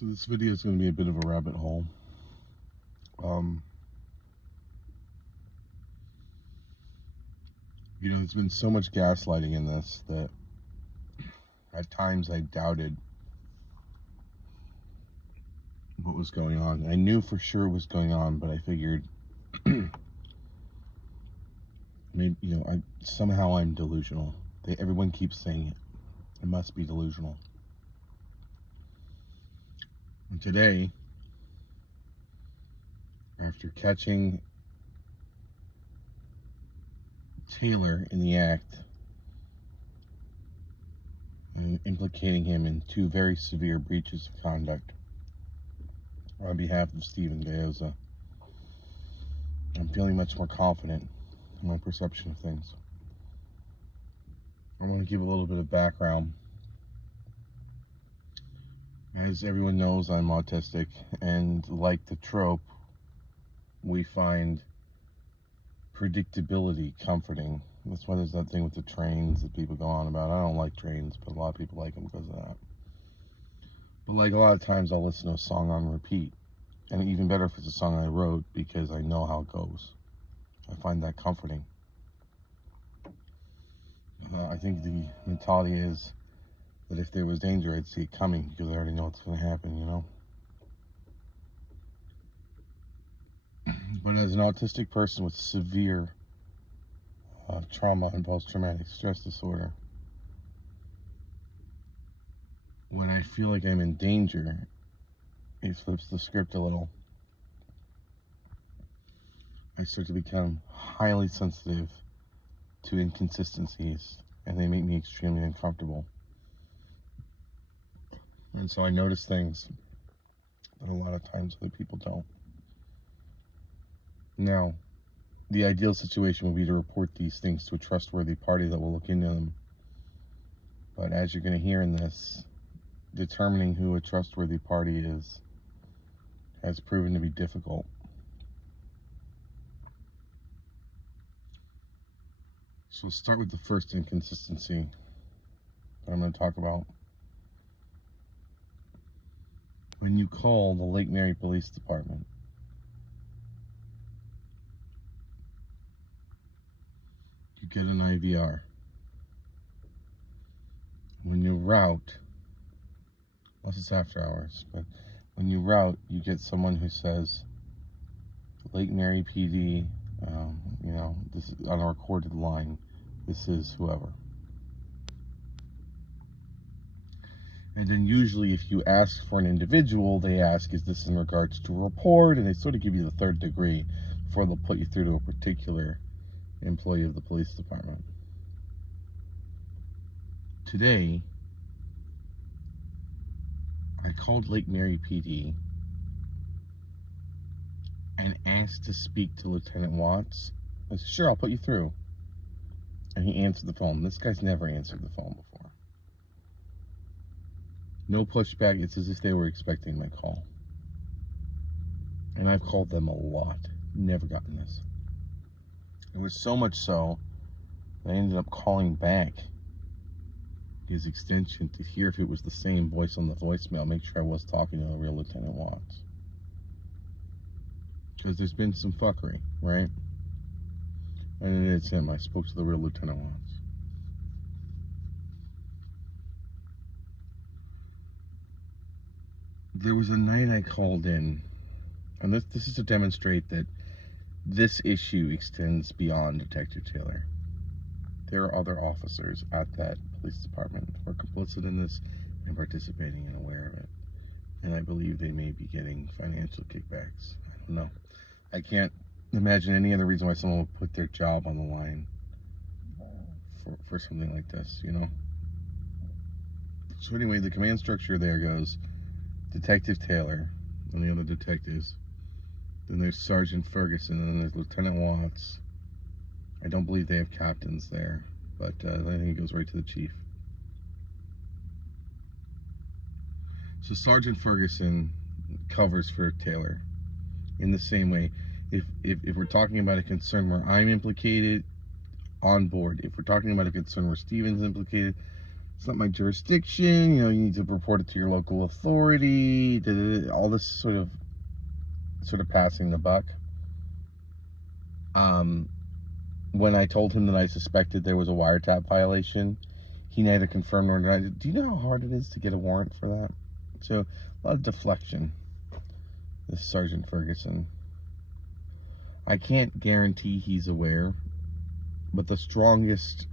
So this video is going to be a bit of a rabbit hole. Um, there's been so much gaslighting in this that at times I doubted what was going on. I knew for sure what was going on, but I figured maybe, somehow I'm delusional. Everyone keeps saying it. I must be delusional. And today, after catching Taylor in the act and implicating him in two very severe breaches of conduct on behalf of Stephen Gayoza, I'm feeling much more confident in my perception of things. I want to give a little bit of background. As everyone knows, I'm autistic, and like the trope, we find predictability comforting. That's why there's that thing with the trains that people go on about. I don't like trains, but a lot of people like them because of that. But like a lot of times I'll listen to a song on repeat. And even better if it's a song I wrote, because I know how it goes. I find that comforting. I think the mentality is that if there was danger, I'd see it coming because I already know what's going to happen, But as an autistic person with severe trauma and post-traumatic stress disorder, when I feel like I'm in danger, it flips the script a little. I start to become highly sensitive to inconsistencies, and they make me extremely uncomfortable. And so I notice things that a lot of times other people don't. Now, the ideal situation would be to report these things to a trustworthy party that will look into them. But as you're going to hear in this, determining who a trustworthy party is has proven to be difficult. So let's start with the first inconsistency that I'm going to talk about. When you call the Lake Mary Police Department, you get an IVR. When you route, unless it's after hours, but when you route, you get someone who says, Lake Mary PD, this is on a recorded line, this is whoever. And then usually if you ask for an individual, they ask, is this in regards to a report? And they sort of give you the third degree before they'll put you through to a particular employee of the police department. Today, I called Lake Mary PD and asked to speak to Lieutenant Watts. I said, sure, I'll put you through. And he answered the phone. This guy's never answered the phone before. No pushback. It's as if they were expecting my call. And I've called them a lot. Never gotten this. It was so much so that I ended up calling back his extension to hear if it was the same voice on the voicemail, make sure I was talking to the real Lieutenant Watts. Because there's been some fuckery, right? And it's him. I spoke to the real Lieutenant Watts. There was a night I called in, and this is to demonstrate that this issue extends beyond Detective Taylor. There are other officers at that police department who are complicit in this and participating and aware of it. And I believe they may be getting financial kickbacks. I don't know. I can't imagine any other reason why someone would put their job on the line for something like this, So anyway, the command structure there goes Detective Taylor and the other detectives. Then there's Sergeant Ferguson, and then there's Lieutenant Watts. I don't believe they have captains there, but I think it goes right to the chief. So Sergeant Ferguson covers for Taylor in the same way. If we're talking about a concern where I'm implicated, on board. If we're talking about a concern where Steven's implicated, it's not my jurisdiction, you need to report it to your local authority, all this sort of passing the buck. When I told him that I suspected there was a wiretap violation, he neither confirmed nor denied. Do you know how hard it is to get a warrant for that? So, a lot of deflection. This Sergeant Ferguson. I can't guarantee he's aware, but the strongest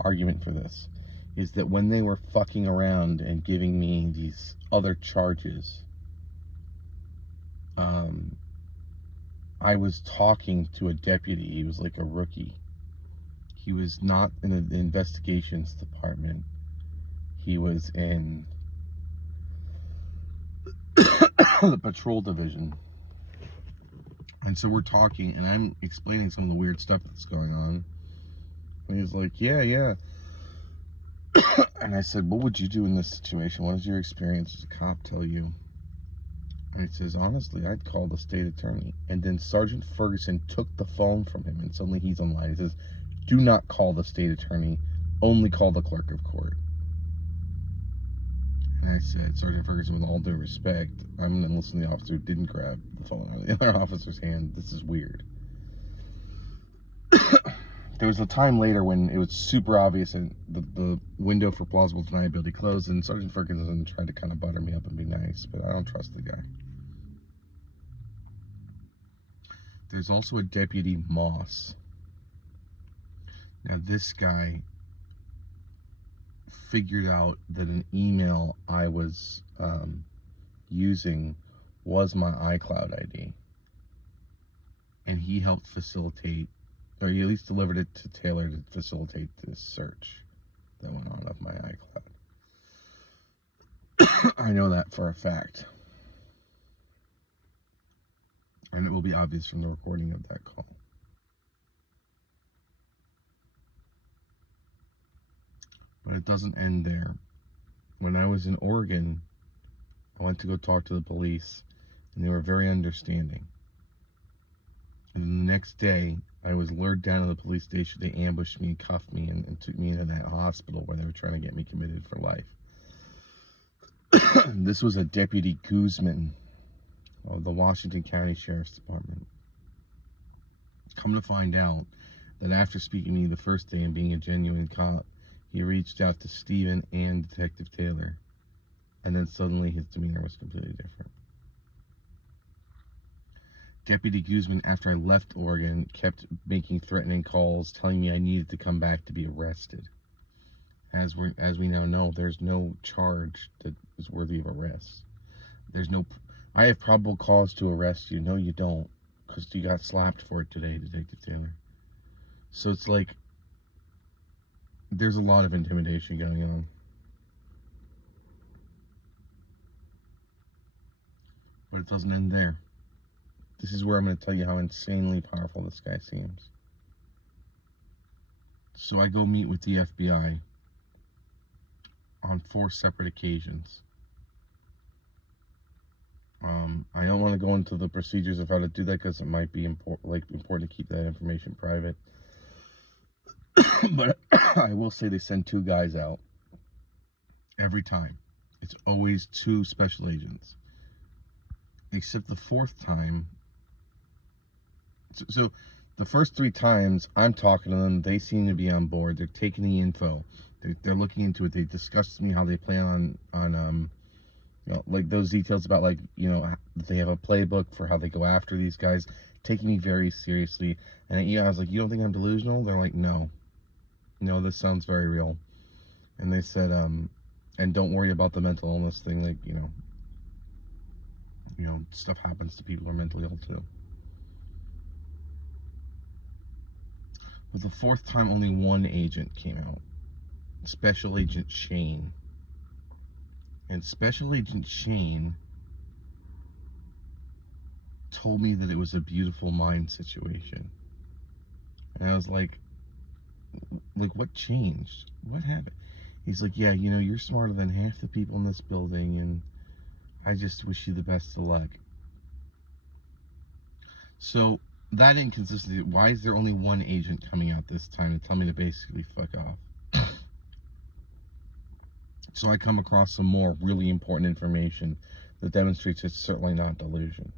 argument for this is that when they were fucking around and giving me these other charges, I was talking to a deputy. He was like a rookie. He was not in the investigations department. He was in the patrol division. And so we're talking, and I'm explaining some of the weird stuff that's going on. And he's like, yeah. And I said, what would you do in this situation? What is your experience as a cop tell you? And he says, honestly, I'd call the state attorney. And then Sergeant Ferguson took the phone from him, and suddenly he's on line. He says, do not call the state attorney, only call the clerk of court. And I said, Sergeant Ferguson, with all due respect, I'm going to listen to the officer who didn't grab the phone out of the other officer's hand. This is weird. There was a time later when it was super obvious and the window for plausible deniability closed, and Sergeant Ferguson tried to kind of butter me up and be nice, but I don't trust the guy. There's also a Deputy Moss. Now this guy figured out that an email I was using was my iCloud ID, and he helped facilitate, or he at least delivered it to Taylor to facilitate this search that went on of my iCloud. I know that for a fact, and it will be obvious from the recording of that call. But it doesn't end there. When I was in Oregon, I went to go talk to the police, and they were very understanding. And then the next day, I was lured down to the police station. They ambushed me, cuffed me, and took me into that hospital where they were trying to get me committed for life. This was a Deputy Guzman of the Washington County Sheriff's Department. Come to find out that after speaking to me the first day and being a genuine cop, he reached out to Steven and Detective Taylor, and then suddenly his demeanor was completely different. Deputy Guzman, after I left Oregon, kept making threatening calls, telling me I needed to come back to be arrested. As we now know, there's no charge that is worthy of arrest. I have probable cause to arrest you. No, you don't, because you got slapped for it today, Detective Taylor. So it's like, there's a lot of intimidation going on. But it doesn't end there. This is where I'm going to tell you how insanely powerful this guy seems. So I go meet with the FBI on 4 separate occasions. I don't want to go into the procedures of how to do that because it might be important to keep that information private. But I will say they send 2 guys out every time. It's always 2 special agents. Except the 4th time. So the first 3 times I'm talking to them, they seem to be on board. They're taking the info. They're looking into it. They discussed with me how they plan on like those details about they have a playbook for how they go after these guys, taking me very seriously. And I was like, you don't think I'm delusional? They're like, no, this sounds very real. And they said, and don't worry about the mental illness thing. Like, stuff happens to people who are mentally ill too. But the 4th time, only 1 agent came out. Special Agent Shane. And Special Agent Shane told me that it was a beautiful mind situation. And I was like, what changed? What happened? He's like, yeah, you're smarter than half the people in this building, and I just wish you the best of luck. So that inconsistency, why is there only one agent coming out this time to tell me to basically fuck off? So I come across some more really important information that demonstrates it's certainly not delusion.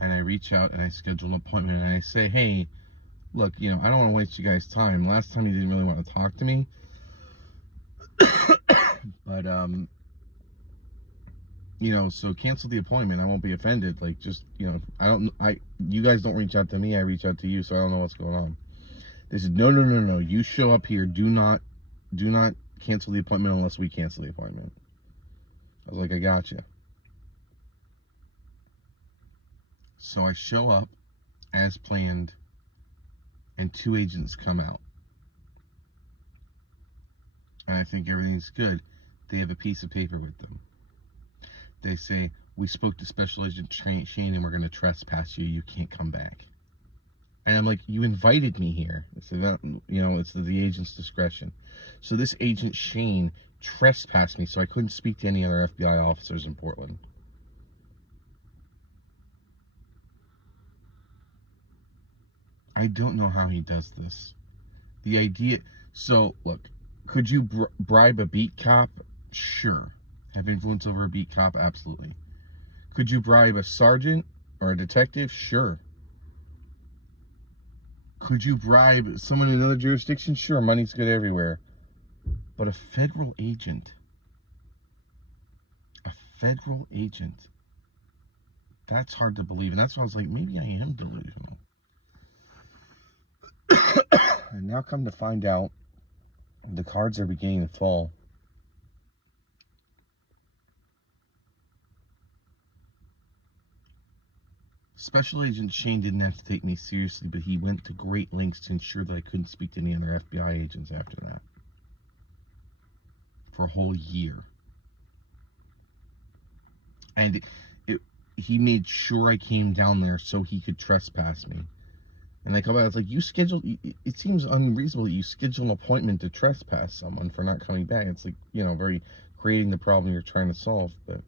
And I reach out and I schedule an appointment and I say, hey, look, I don't want to waste you guys' time. Last time you didn't really want to talk to me. But, so cancel the appointment. I won't be offended. Like, just, you guys don't reach out to me. I reach out to you, so I don't know what's going on. They said, no. You show up here. Do not cancel the appointment unless we cancel the appointment. I was like, I got you. So I show up as planned, and 2 agents come out. And I think everything's good. They have a piece of paper with them. They say, we spoke to Special Agent Shane and we're going to trespass you. You can't come back. And I'm like, you invited me here. So that, it's the agent's discretion. So this Agent Shane trespassed me, so I couldn't speak to any other FBI officers in Portland. I don't know how he does this. The idea, so look, could you bribe a beat cop? Sure. Have influence over a beat cop? Absolutely. Could you bribe a sergeant or a detective? Sure. Could you bribe someone in another jurisdiction? Sure, money's good everywhere. But a federal agent, that's hard to believe. And that's why I was like, maybe I am delusional. And now come to find out, the cards are beginning to fall. Special Agent Shane didn't have to take me seriously, but he went to great lengths to ensure that I couldn't speak to any other FBI agents after that. For a whole year. And he made sure I came down there so he could trespass me. And I come out, it's like, it seems unreasonable that you schedule an appointment to trespass someone for not coming back. It's like, very creating the problem you're trying to solve, but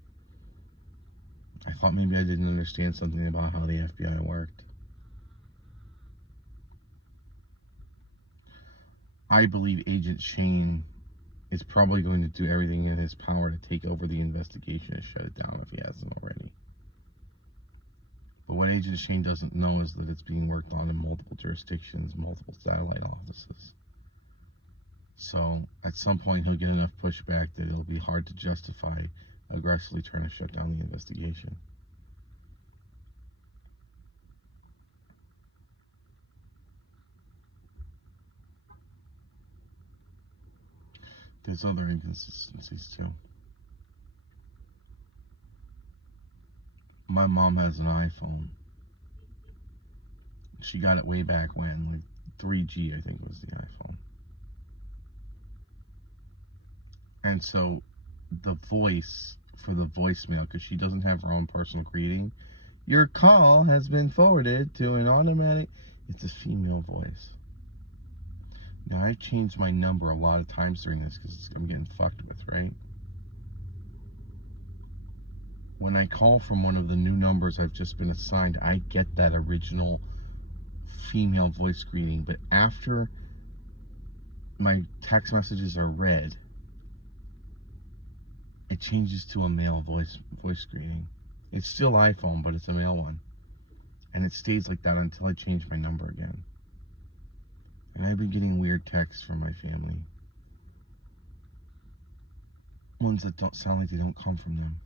I thought maybe I didn't understand something about how the FBI worked. I believe Agent Shane is probably going to do everything in his power to take over the investigation and shut it down if he hasn't already. But what Agent Shane doesn't know is that it's being worked on in multiple jurisdictions, multiple satellite offices. So at some point he'll get enough pushback that it'll be hard to justify aggressively trying to shut down the investigation. There's other inconsistencies too. My mom has an iPhone. She got it way back when, like 3G I think was the iPhone. And so the voice for the voicemail, because she doesn't have her own personal greeting, your call has been forwarded to an automatic, it's a female voice. Now I've changed my number a lot of times during this because I'm getting fucked with, right? When I call from one of the new numbers I've just been assigned, I get that original female voice greeting, but after my text messages are read, it changes to a male voice greeting. It's still iPhone, but it's a male one. And it stays like that until I change my number again. And I've been getting weird texts from my family. Ones that don't sound like they don't come from them.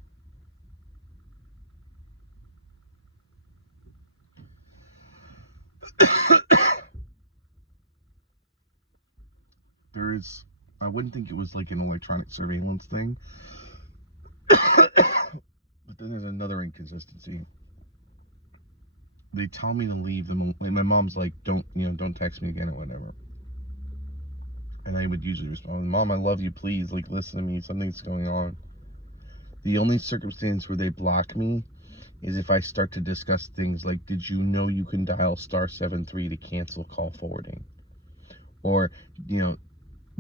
I wouldn't think it was like an electronic surveillance thing. But then there's another inconsistency. They tell me to leave them, and my mom's like, don't text me again or whatever. And I would usually respond, Mom, I love you, please, like, listen to me, something's going on. The only circumstance where they block me is if I start to discuss things like, did you know you can dial *73 to cancel call forwarding? Or,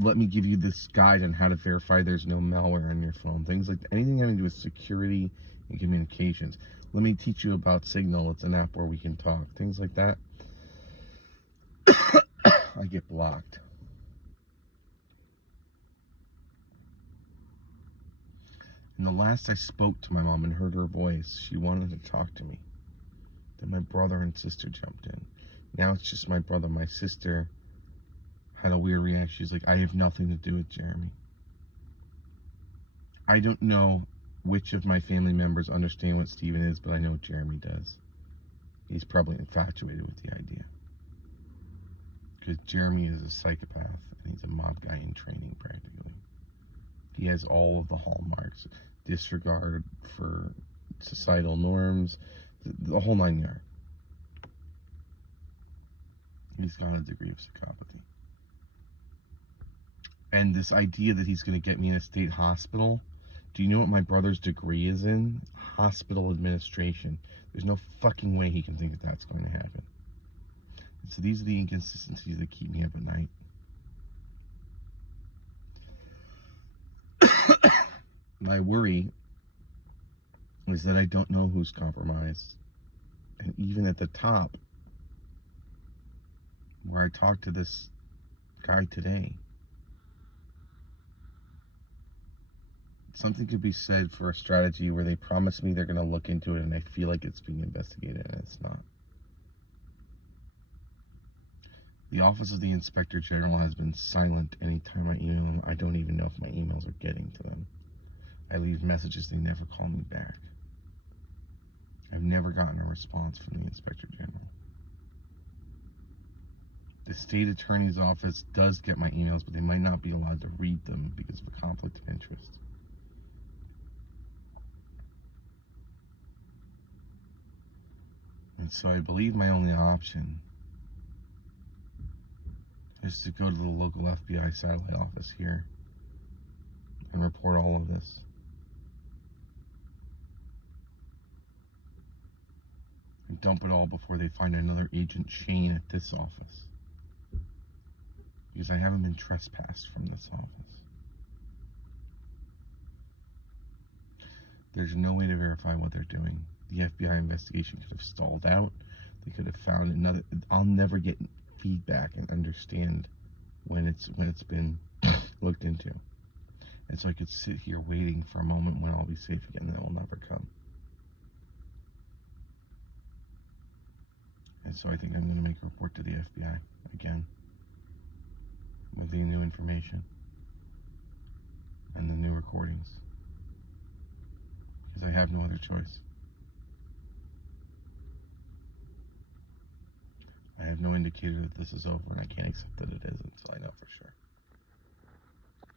let me give you this guide on how to verify there's no malware on your phone. Things like anything having to do with security and communications. Let me teach you about Signal. It's an app where we can talk. Things like that. I get blocked. And the last I spoke to my mom and heard her voice, she wanted to talk to me. Then my brother and sister jumped in. Now it's just my brother. My sister had a weird reaction. She's like, I have nothing to do with Jeremy. I don't know which of my family members understand what Steven is, but I know Jeremy does. He's probably infatuated with the idea. Because Jeremy is a psychopath, and he's a mob guy in training, practically. He has all of the hallmarks. Disregard for societal norms, the whole 9 yards. He's got a degree of psychopathy. And this idea that he's going to get me in a state hospital, do you know what my brother's degree is in? Hospital administration. There's no fucking way he can think that that's going to happen. So these are the inconsistencies that keep me up at night. My worry is that I don't know who's compromised. And even at the top, where I talked to this guy today, something could be said for a strategy where they promise me they're going to look into it and I feel like it's being investigated and it's not. The Office of the Inspector General has been silent anytime I email them. I don't even know if my emails are getting to them. I leave messages, they never call me back. I've never gotten a response from the Inspector General. The state attorney's office does get my emails, but they might not be allowed to read them because of a conflict of interest. And so I believe my only option is to go to the local FBI satellite office here and report all of this. And dump it all before they find another Agent Shane at this office. Because I haven't been trespassed from this office. There's no way to verify what they're doing. The FBI investigation could have stalled out. They could have found another. I'll never get feedback and understand when it's been looked into. And so I could sit here waiting for a moment when I'll be safe again. That will never come. And so I think I'm going to make a report to the FBI again with the new information and the new recordings. Because I have no other choice. I have no indicator that this is over, and I can't accept that it is until I know for sure.